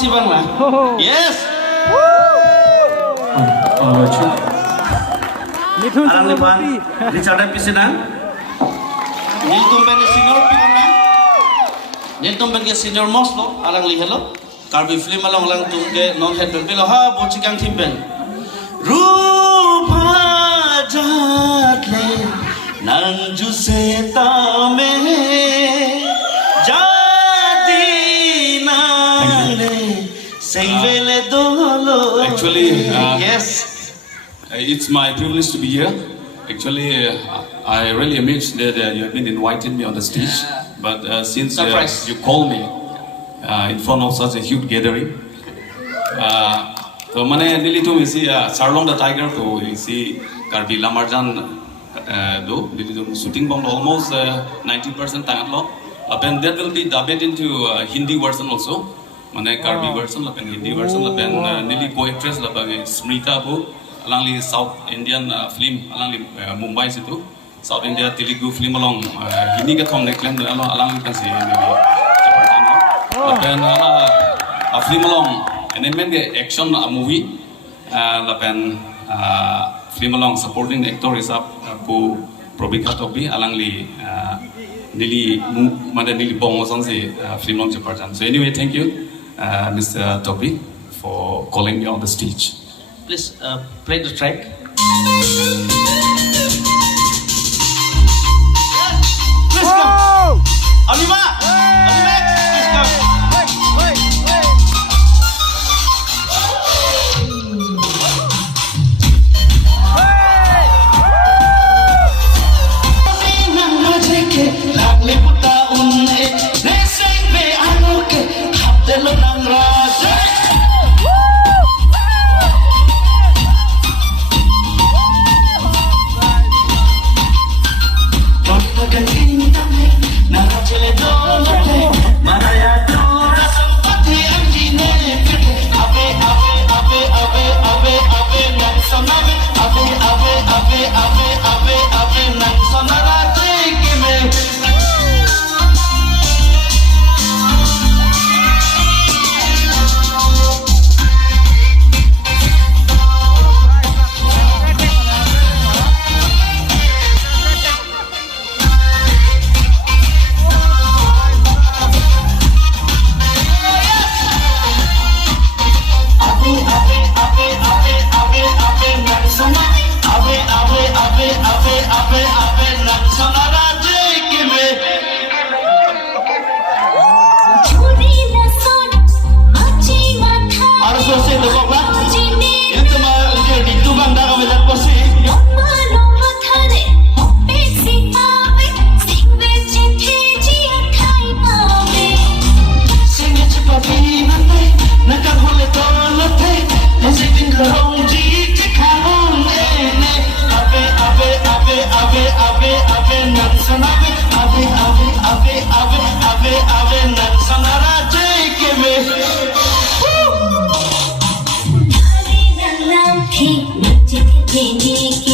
si bang lah. Yes. Alang lipan, dicari pisinan. Niltumben senior piana. Niltumben ke senior most lo, alang lihelo. Karbi film along lang tungke non head ben pelo ha bocikang timben. Rupa jatle nanju setame jadi nale sengvele dolo. Actually, yes. It's my privilege to be here. Actually, I really amazed that you have been invited me on the stage. But since you called me in front of such a huge gathering, so mane nili to isi Sarlong the Tiger to isi Karbi Lamarjan do nili to shooting bong almost 90% time lo. Then that will be dubbed into Hindi version also. Mane Karbi version lapen Hindi version lapen nili co-actress lapen Smrita bu. Alangli South Indian film alangli Mumbai situ South India Telugu film along Hindi ke thong neckline alangli kan si lapen a film along animation ke action movie lapen film along supporting actor is up pu Prebikha Tokbi alangli nili mada nili bong osang si film along Japan. So anyway, thank you Mr. Tokbi for calling me on the stage. Please play the track. Please come. Anima, Anima, please come. Hey,